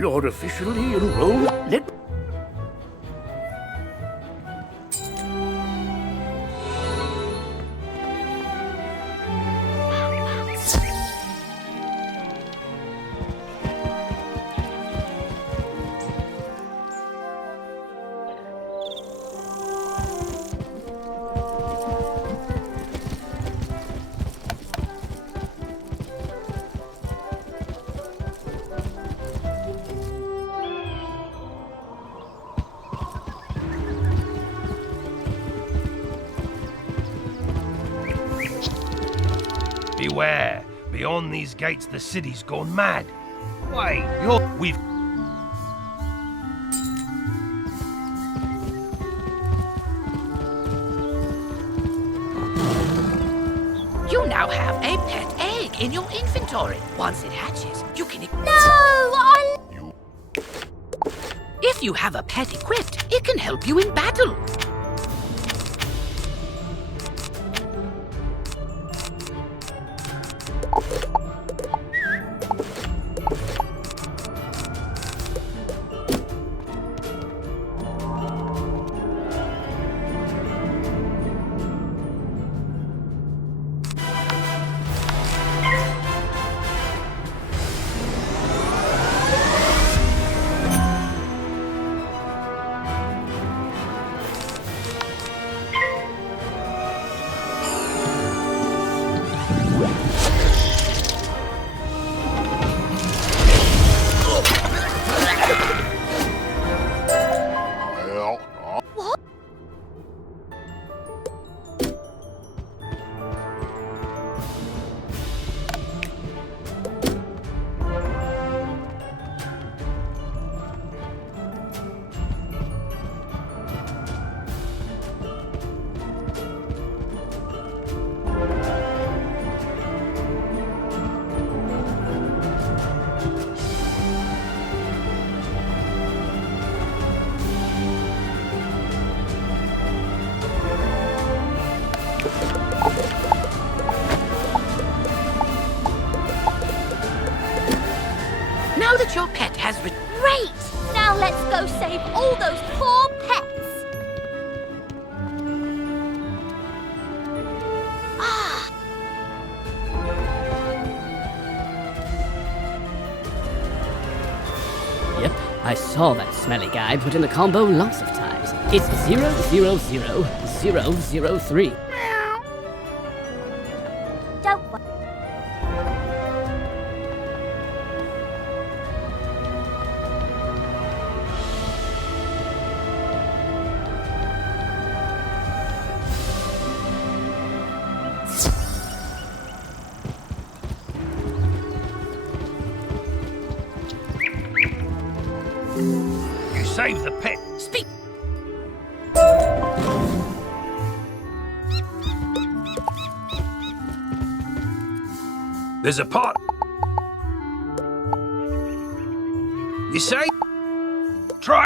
You're officially enrolled. Beware! Beyond these gates, the city's gone mad. Wait, we've... You now have a pet egg in your inventory. Once it hatches, you can... If you have a pet equipped, it can help you in battle. Now that your pet has... Great! Now let's go save all those poor pets! Ah! Yep, I saw that smelly guy put in the combo lots of times. It's 000003. Don't worry. You saved the pet. Speak. There's a pot. You say? Try.